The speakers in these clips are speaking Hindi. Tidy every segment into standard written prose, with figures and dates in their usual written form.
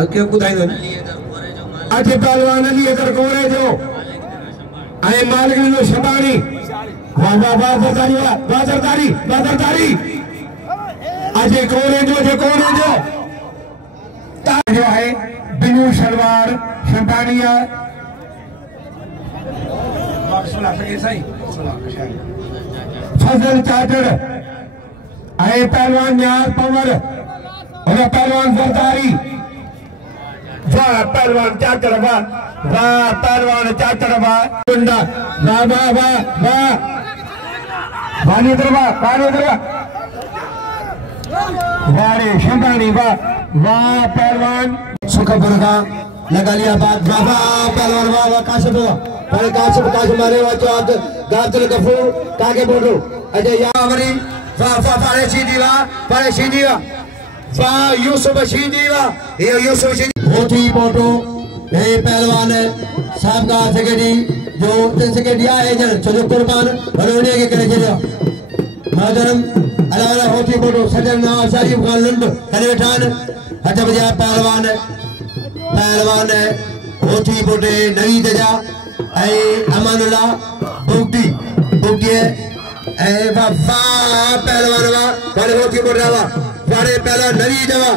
आके बुधाइंदो अठे पहलवान अली अकर कोरे जो आए मालिक जो शबानी वाह वाह वाह बादरदारी अजे कोरे जो जो है बिनू शलवार शबानिया फजल चाचड़ आए पहलवान न्याज पवर और पहलवान जरदारी वाह पहलवान चाचड़ वाह पहलवान चाचड़ वाह गुंडा वाह वाह वाह वाह वाली दरवा वारे शबानी वाह वाह पहलवान सुखपुर का लगा लिया बात वाह पहलवान वाह काशिफ पर काशिफ मारे वाह गाजल गफूर काके बोलो अजय यावरी वाह पारे सीधी वाह यूसुफ सीधी वाह ये यूसुफ सीधी बहुत ही फोटो ये पहलवान साहब का सेक्रेटरी जो 3 सेक्रेटरी आए जन चलो कुर्बान भरोने के करे चलो मादरम अलावा होती फोटो सजन ना शरीफ खान लंड करे ठान हट बजा पहलवान होती फोटो नवी दजा ए अमानुल्लाह बुगटी ए वाह पहलवान वाह बड़े होती फोटो वाह बड़े पहलवान नवी दवा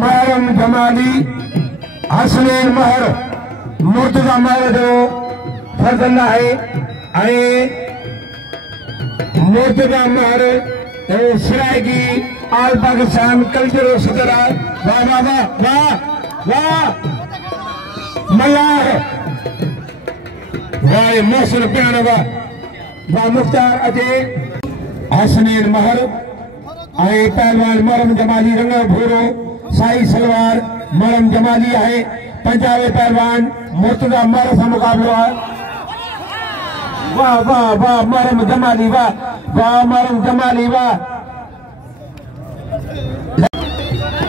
मरम जमाली हसनैन महर मुर्तजा महर जो फजल है आए मुर्तजा महर सरायगी आल पाकिस्तान कल्चरल सदर वाह वाह वाह वाह मल्लाह वाह मोहसिन प्यान वाह मुख्तार अजय हसनैन महर आए पहलवान मरम जमाली रंग भूरो साई सलवार मरम जमाली है पंजाबी पहलवान मुर्तजा महर से मुकाबलो है वाह वाह वाह मरम जमाली वाह मरम जमाली वाह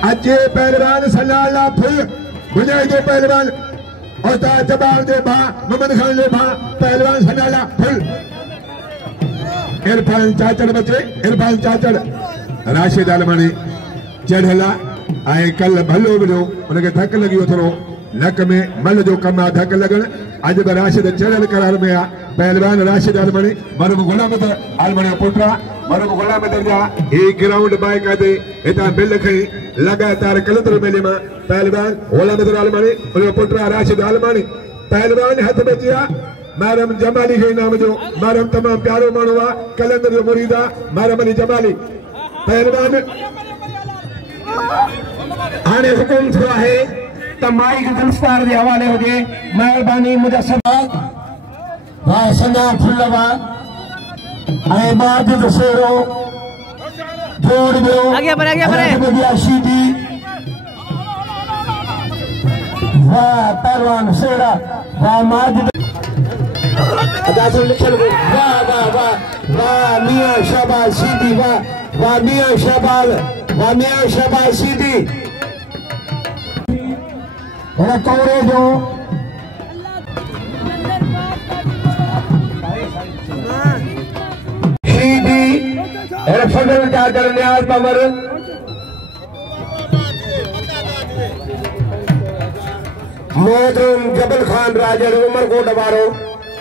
अजे पहलवान सलाला फुल बुझाई दो पहलवान और ता जवाब दे भा मोहम्मद खान ले भा पहलवान सलाला फुल इरफान चाचड़ राशिद आलमानी चढ़ला आए कल भलो मिलो उनके धक लगी थोरो नक में मल जो कम धक लगन अज राशिद चढ़ल करार में पहलवान राशिद आलमानी मरम गुलाम आलमानी पुत्रा मरम गुलाम दर्जा ए ग्राउंड बाय कादे एता बिल खई लगातार कलंदर मेले में पहलवान गुलाम आलमानी उनके पुत्रा राशिद आलमानी पहलवान हाथ बचिया मरम जमाली के नाम जो मरम तमाम प्यारो मानुआ कलंदर जो मुरीदा मरम अली जमाली पहलवान आने हुकुम थोड़ा है तमाई के दस्तार के हवाले हो गए मेहरबानी मुजस्सम वाह सना फुल्लवा आए बाद दसेरो जोड़ दो आगे बढ़े सीधी वाह पहलवान सेड़ा वाह माजिद लिखल वाह वाह वाह वाह मियां शाबाश सीधी वाह मियां शाबाश सीधी और कौरे जो सीधी और फजल चाचड़ न्याज पवर मोहतरम जबल खान राजर उमर को डबारो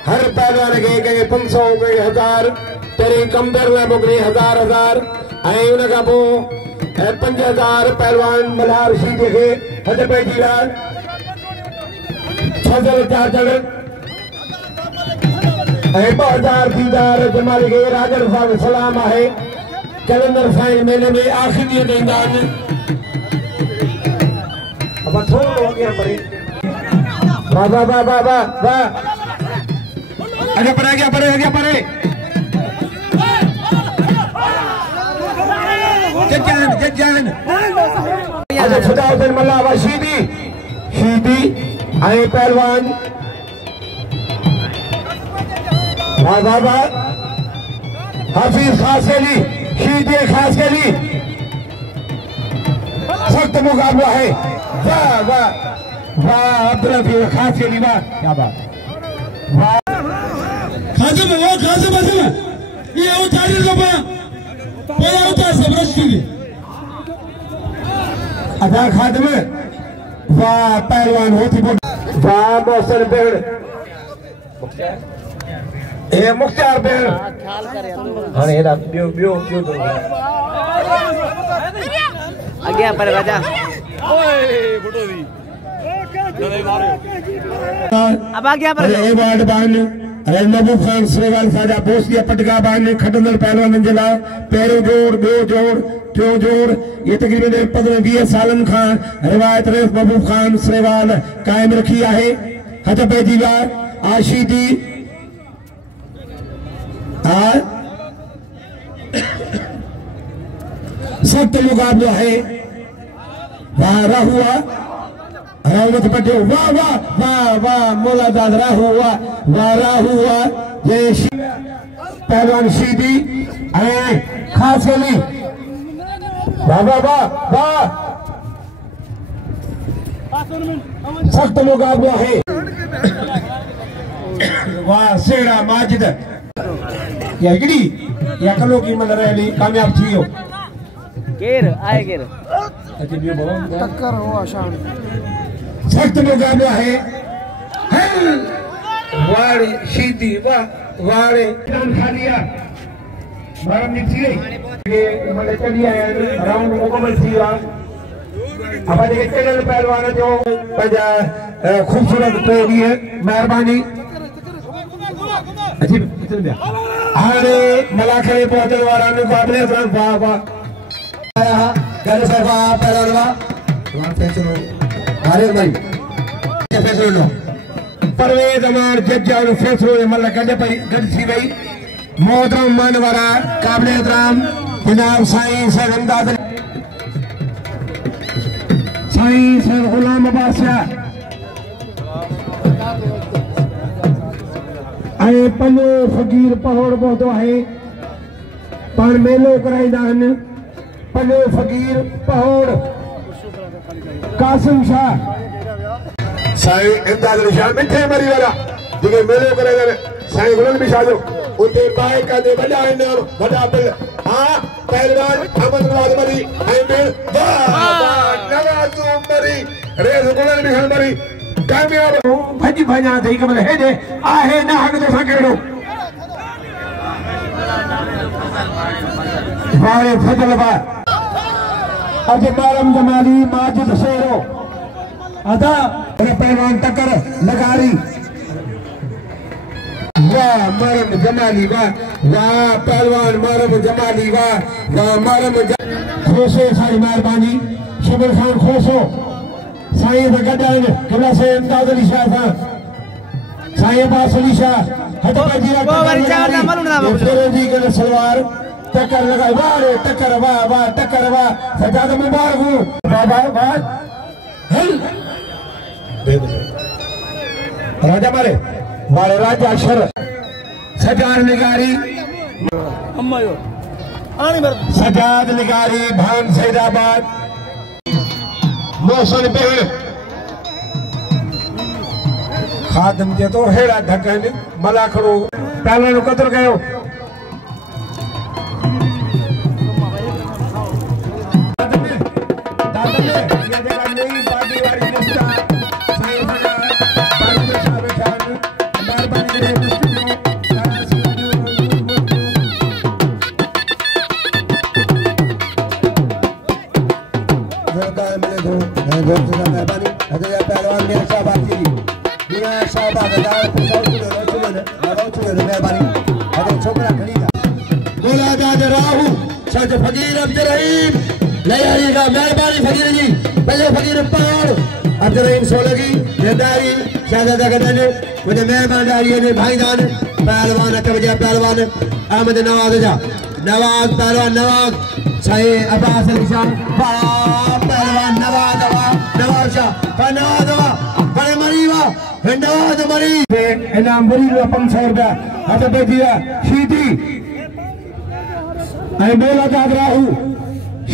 हर पहलवान के 500 के 1000 तेरी कमदर में बुकरी 1000 आई उनका वो 5000 पहलवान मल्हार सीधे के हद पे जीरा फजल चाचड़ 2000 दीदार जमाल के राजर साहब सलाम है कैलेंडर फाइल मेले में आखिरी देंदान अब थोड़ा हो गया परे वाह आगे परे जज्जान अच्छा खुदाउद्दीन मल्ला वा शीदी आए पहलवान वाह हाफिज खास अली शीदी खास अली सख्त मुकाबला है वाह अब्दुल्ला खास अली वाह क्या बात वाह खासिम ये उतारी लोबा पोया उतार सबरस्ती अदा खादम वाह पहलवान होती वाह मौसम बेड़ ए मुख्तार बेड़ हां एरा बियो बियो बियो आगे पर राजा ओए फोटो दी अब आगे पर ए वार्ड बान महबूब खान श्रीवाल साजा बोसिया पटका बान खटंदड़ पहलवान जे लाइ पहिरियों जोड़ ॿियो जोड़ टियों जोड़ ये तकरीबन 15-20 सालन खां रिवायत रेस महबूब खान श्रीवाल कायम रखी आहे हथ पइजी विया आशीदी सख्त मुकाबलो है वाह राहुआ रावत पटियो वाह वाह वाह वाह मोलादाद राहुआ वाह राहुआ ये पहलवान शीदी खास गली वाह वाह वाह वाह सख्त मुकाबला है वाह सेड़ा माजिद या गिड़ी या कलो की मन रैली कामयाब थी हो केर आए केर टक्कर हो आशान सख्त मुकाबला है वाड़े शीदी वाह वाड़े खालिया मरम निकली ये मले चली आया राउंड मुकम्मल थी वा अब जे चढ़ल पहलवान जो पंजा खूबसूरत पेड़ी है मेहरबानी अजी हाणे मलाखे पहुंचण वारा मुकाबले वाह वाह घर से वाह पहलवान वाह फैसलो अरे भाई फैसलो लो परवेज अमार जज और फैसलो मल गड थी वही मोहतरम मान वारा काबिल एहतराम जनाब साईं सर हमदाद साईं सर गुलाम बादशाह आए पलो फकीर पहोड़ पहुंचो है पान मेलो कराईंदा आहिनि पलो फकीर पहोड़ कासिम शाह साईं इमदाद अली शाह मिठे मरी वाला जेके मेलो कराईंदा आहिनि साईं गुलाम बि शाह जो उते बाइक दे वडा इनाम वडा बिल हां पहलवान अहमद नवाज मरी ऐं बिल वाह नवाज मरी रेस गुलाम बि मरी कामयाब भजी भजा थी कमल हेडे आहे ना हक तो सकेड़ो वाले फजल बा अज मारम जमाली माजिद शेरो अदा पहलवान टक्कर लगारी वाह मारम जमाली वाह वाह पहलवान मारम जमाली वाह वाह मारम खोसो सारी मेहरबानी शबीर खान खोसो साईं से गड्ढा किला से इमदाद अली शाह था साईं अब्बास अली शाह हट बाजी फिरोजी के सलवार टक्कर लगा वाह रे टक्कर वाह वाह टक्कर वाह सजाद मुबारक हूं वाह वाह वाह राजा मारे वाले राजा शर सजाद निगारी अम्मा यो आनी बर सजाद निगारी भान सैदाबाद मौसम बेड़ खादम जे तो हेड़ा धकन मलाखड़ो पहले नो कदर कयो दादा ने ये जगह नई पार्टी वाली निष्ठा साईं बना पार्टी में शामिल थे मेहरबानी करे मेहरबानी अजय पहलवान मेरे शाहबाद जी मेरा शाहबाद मेहरबानी अजय छोकरा खड़ी था बोला दाद राहू सच फकीर अब्दुल रहीम ले आइएगा मेहरबानी फकीर जी पहले फकीर पहाड़ अब्दुल रहीम सोलगी जदारी शाहजादा गदन मुझे मेहमान डालिए ने भाईजान पहलवान तवजा पहलवान अहमद नवाज जा नवाज पहलवान नवाज साईं अब्बास अली शाह पहलवान नवाज नवाज शाह नवाज बड़े मरी वाह नवाज मरी इनाम बरी ₹500 हथ पे दिया शीदी ऐं मोलादाद राहू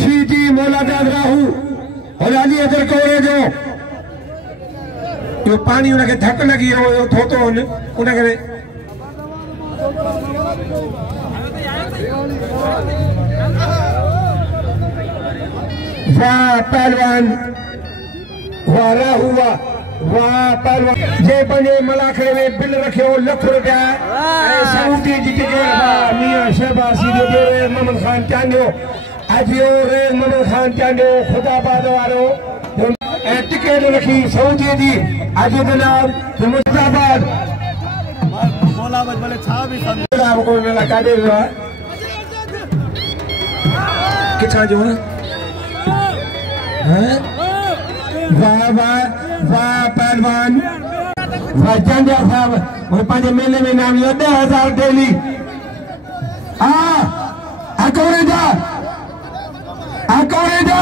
शीदी मोलादाद राहू और अली अदर कोरे जो यो पानी उनके धक लगी हो थोतो उन करे वाह पहलवान, वाह हुआ, वाह पहलवान जे पंजे मलाखड़े में बिल रखियो ₹1,00,000 सऊदी जी टिकट वाह मियां शहबाजी जो रे मोहम्मद खान चांडियो अजियो रे मोहम्मद खान चांडियो खुदाबाद वारो टिकट रखी सऊदी जी अज जनाब मुस्ताबाद बोला बोले छा भी समझा को न लगा दे किथा जो हैं वाह वाह वाह पहलवान वाह चांडिया साहब वो पांच महीने में नाम 10,000 डेली कौरे जा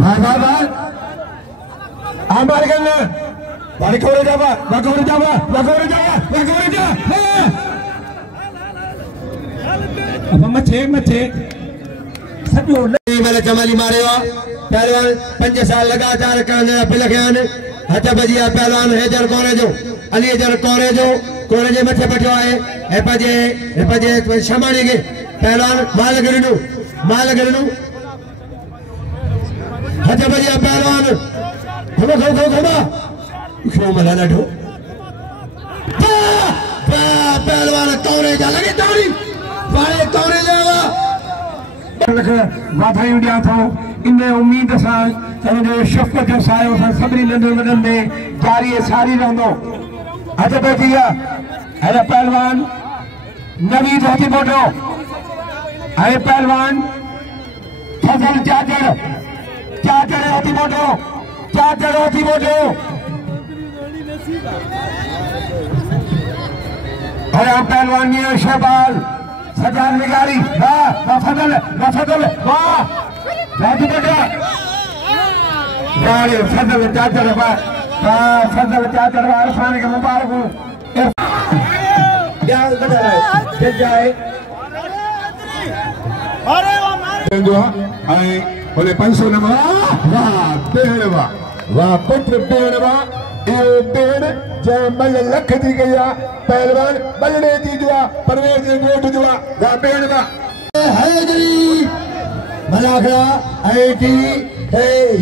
वाह वाह वाह हमारे करना वाले कौरे जा अब मथे मैंने कमाली मारे पहलवान 5 साल लगातार पिलखियान हथ बजिया पहलवान हैदर अली हैदर कोरे जे मथे पटियो है पंहिंजे शमाणी के पहलवान माल गिरनू हथ बजिया पहलवान घुमा मला ॾाढो पहलवान कौरे जा लगे ताड़ी वाले कौरे जा वाधायूं ॾियां थो इन उम्मीद सां जो शफ़क़त जो सायो सभिनी नंढनि वॾनि में जारी सारी रहंदो हथ पइजी आहे पहलवान नवीद हथी बोटो है पहलवान फजल चाचड़ हथी बोटो पहलवान मियां शहबाज सजाद निगारी वाह फजल वाह राजू बेटा वाह फजल चाचड़ अरफान के मुबारक जाए बोले 500 वाह पुत्र बेड़वा मल लख थी गई पहलवान बलड़े थी जुआ परवेज गोठ जुआ वाह बेड़वा Hydari Malakhra IT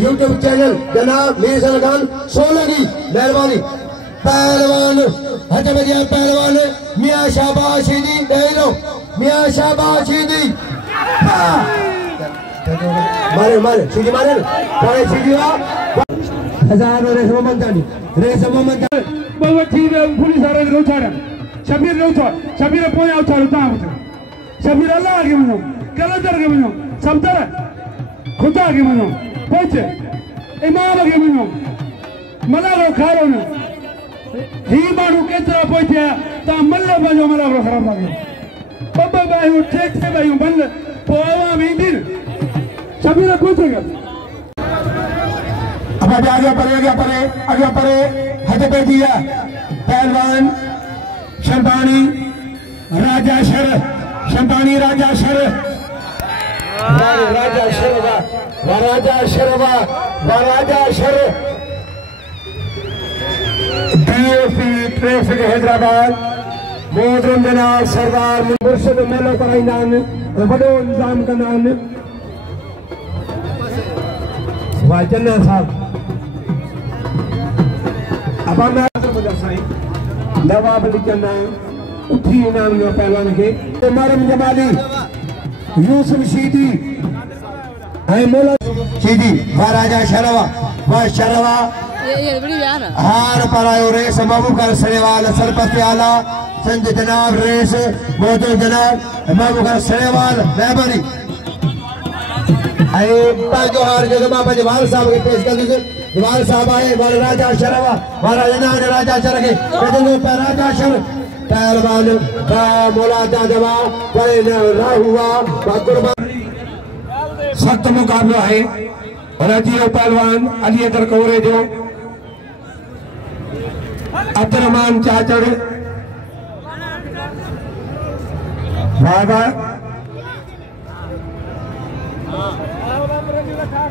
YouTube channel जनाब मीर खान सोलगी मेहरबानी पहलवान हज बजिया पहलवान मियां शाबाश दी मारे सीधी मारे कोई सीधी हजार रेस मोहम्मद बवठी पुलिस वाले को उठाड़ा शबीर पोया उठाड़ो ता शबीर अल्लाह के मनो कलंदर के मनो समतर खुदा के मनो पहुंचे इमाम के मनो मलारो खारो न ही मानू केतरा पहुंचे ता मल्ल बजो मलारो खराब लागे बब्बा भाई ठेक से भाई बल्ल पोवा में दिन शबीर पूछेगा अब आगे परे हथ पे दिया पहलवान शंबानी राजा शर ट्रैफिक हैदराबाद मोहतरम जनाब सरदार मुर्शिद मेलो कराईंदा वॾो इंतजाम कंदा वाह जन्ना साहब अब नवाब लिखंदा उठी इनाम जो पहलवान के मरम जमाली यूसुफ शीदी मोला शीदी वाह राजा शरवा हार परायो रेस मबूकर सरेवाल सरपति आला संज जनाब रेस मौजूद जनाब मबूकर सरेवाल मेहरबानी हार जगह वाल साहब के पेश कर दीजिए वाल साहब आए वाले राजा शरवा वाला राजा शर के राजा शर पहलवान का मोला जवा हुआ सख्त मुकाबला है रजियो पहलवान अली अदर कोरे जो अब्दुर्रहमान चाचड़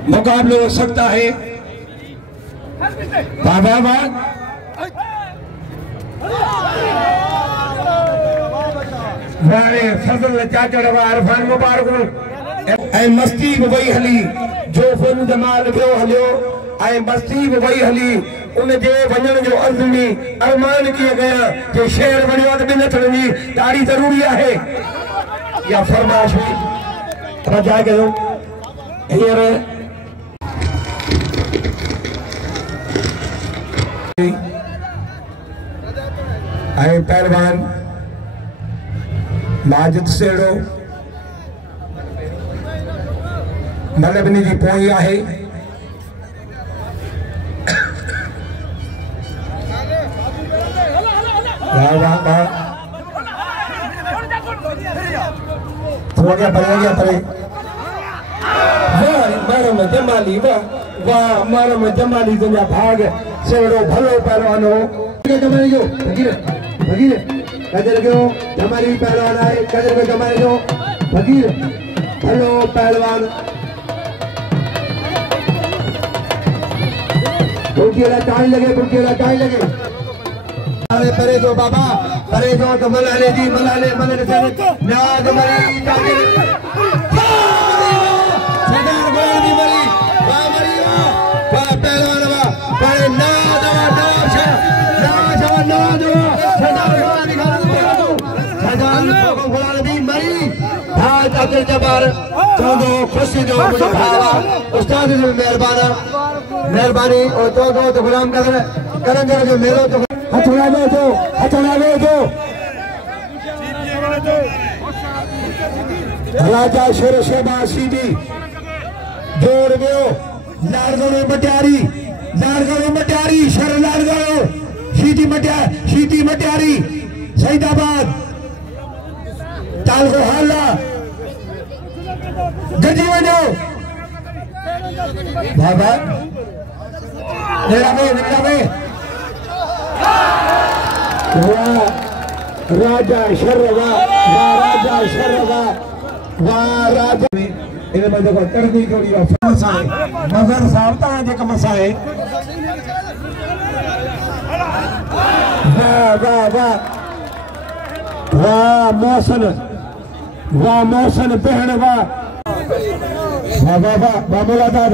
मुकाबले हो सकता है वारे फजल चाचड़ वा अरफान मुबारक ऐ मस्ती वही हली जो फन जमाल गयो हलियो ऐ मस्ती वही हली उन जे वञण जो अज़मी अरमान किए गया जे शेर वणियो त बिन थड़नी ॾाढी ज़रूरी आहे या फरमाइश हुई रजा कयो हींअर ऐं पहलवान माजिद सेड़ो मलबनी जी पोई आहे वाह वाह वाह हो गया परे वाह मारम जमाली वाह मारम जमाली तुझा भाग सेड़ो भलो पहलवान हो जमाली जो भगीर कदर गयो जमाली पहलवान आए कदर में जमाली जो भगीर भलो पहलवान बुकिया टाइम लगे अरे परे जो बाबा परे जो तो मलाले जी मलाले से नाद मरी जाके सरदार गोली मरी वाह पहलवान वाह परे नाद सरदार गोली दी मरी भाई अब्दुल जब्बार चौदो खुशी जो मुझे भावा उस्ताद जी मेहरबानी और चौदो तो गुलाम करन जो मेरो तो हथौड़ा दो राजा शेर शहबाज सीधी जोड़ गयो लाड़गड़ो मटियारी शर लाड़गड़ो शीती मटियारी सईदाबाद तालगो हाला गजी वञो बाबा निकला में राजा शर्रवा वाह राजा इन में देखो तरदी कोड़ी फसाए मगर साहब ता जे कम साए वाह मौसन बहन वाह मुलाकात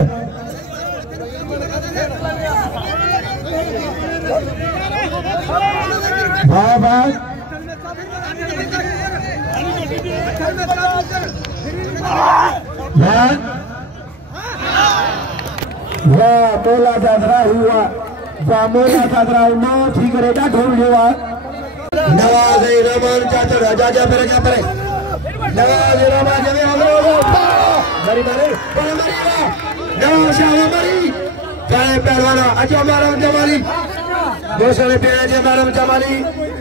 वाह मोला दादरा हुआ ना ठीक है ढाढो हुआ नवाज रहमान चाचा जाजा पर क्या परे नवाज रहमान जमे मरी नवाज शाह मरी चाहे पहलवाना अचो मारो जमाली दोसरे पेड़ जे मारो जमाली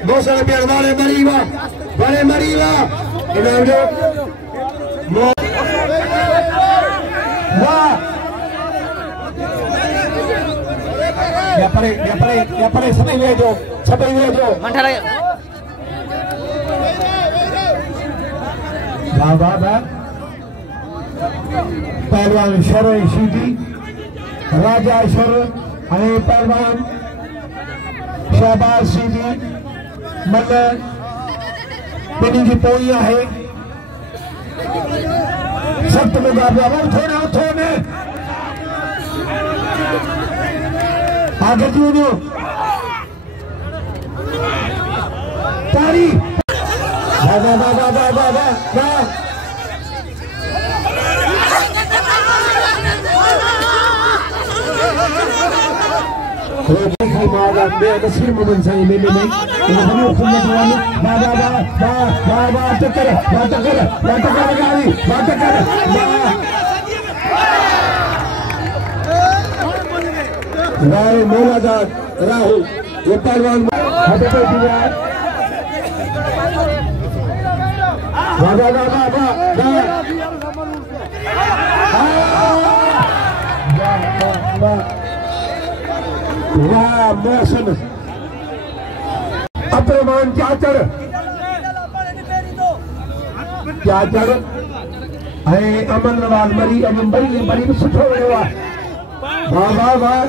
दोसरे पेड़ वाले मरीवा इनाम जो वाह या परे सभी वेजो मंठा लगे वाह पहलवान शर सीधी राजा शर अने पहलवान शहबाज सीधी मल बिनी की पोई है सख्त मुकाबला उठो ने आगे क्यों तारी नसीर मोहम्मद साईं मेले में राहुल ये पहलवान वाह मौसम अब्दुलरहमान चाचड़ अमन नवाज मरी भी सुठो वियो आहे वाह वाह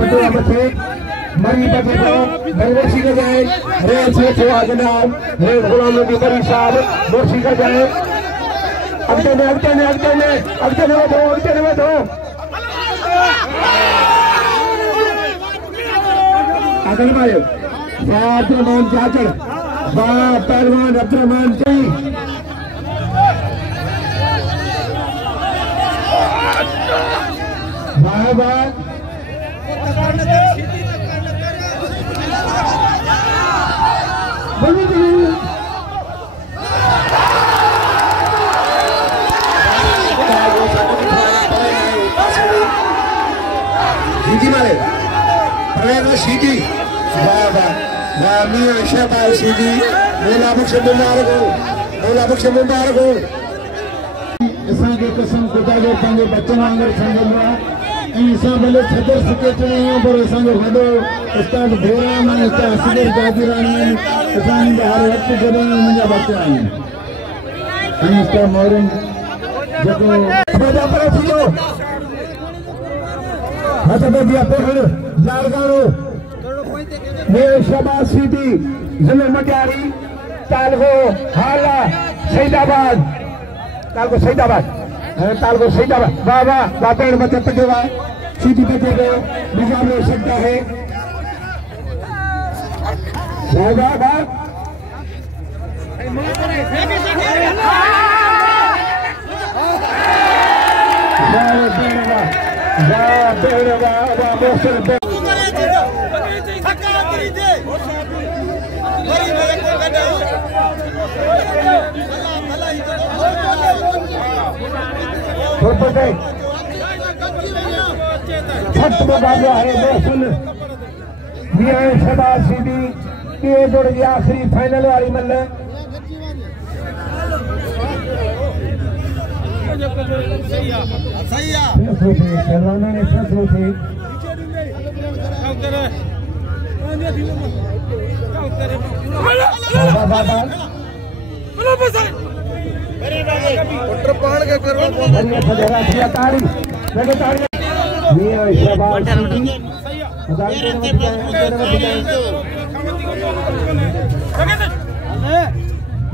बटुआ बचे मरी बचे बंगोशी का जाए रे छे छुआ जनाब रे गुलाम नबी मरी साहब दोषी का जाए अगते ने दो अगल मारे अब्दुलरहमान चाचड़ पहलवान अब्दुलरहमान चाहिए बार सीधी मारे प्रवेश सीधी शहबाज सीधी मोला बख्श मुबारक हो असांखे कसम खुदा जो पंहिंजे बच्चन वांगुरु सम्झंदो आहे ऐं असां भले सदर सेक्रेटरी आहियूं पर असांजो वॾो उस्ताद भोराम ऐं उस्ताद असगर गाजीराणी आहिनि असांजी हर वक़्तु जॾहिं मुंहिंजा बच्चा आहिनि ऐं उस्ताद मोहरिन जेको पर थी वियो हथ में दिया पेहड़ जारगानो मेरे शहबाज सीधी जिले मटियारी तालगो हाला सईदाबाद तालगो सईदाबाद वाह वाह पेड़ मत पटे हुआ सीधी बचे गए निजाम हो सकता है सईदाबाद छठ मुकाबला है मोहसिन मियां शहबाज सीधी के जोड़ की आखिरी फाइनल वाली मल्ल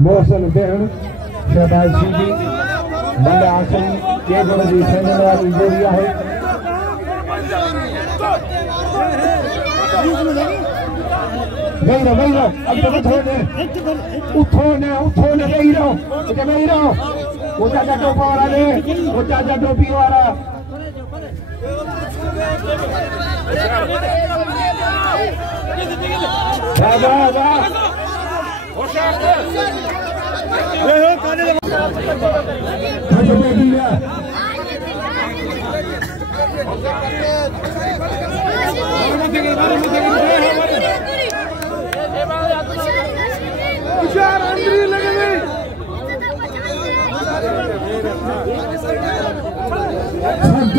मोहसिन बेहन शहबाज सीधी बंदा आखिरी के जोड़ की फाइनल वाली जोड़ी है नहीं रहो अब तो उठो ने नहीं रहो वो चाचा टोपा वाला ने वो चाचा टोपी वाला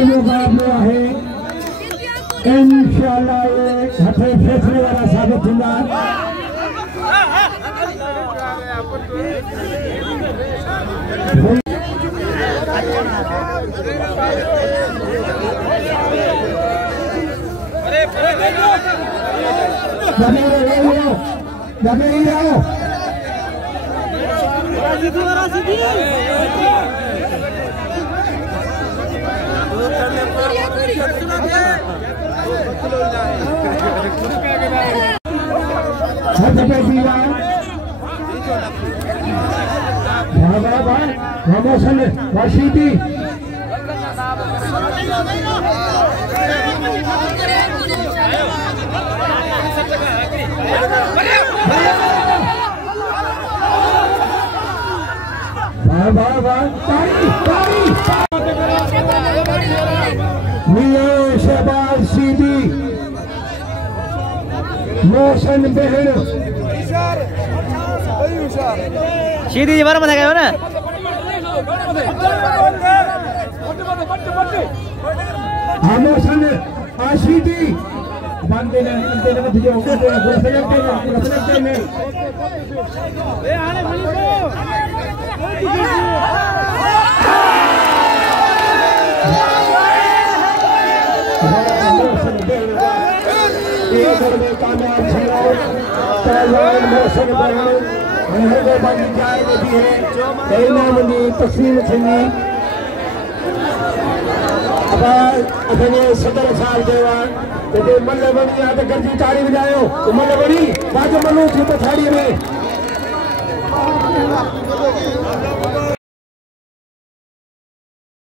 मुकाबलो है इंशाअल्लाह ये हथे फैसले वाला साबित होगा वाशीदी मियां शहबाज सीधी मोहसिन बेहन सीधी जी बार मत गयो ना मोहसिन आशीदी बंदे ने मत जाओ ने ए आने मिल को एक में कामयाब थियो पहलवान मोहसिन बराड़ हिन बाकी जाए वेठी है इनाम जी तक़सीम थींदी असांजे सदर साहब चयो आहे जेके मल बणी आहे त गॾिजी ताड़ी वॼायो मल बणी बाज मलूं थी पछाड़ीअ में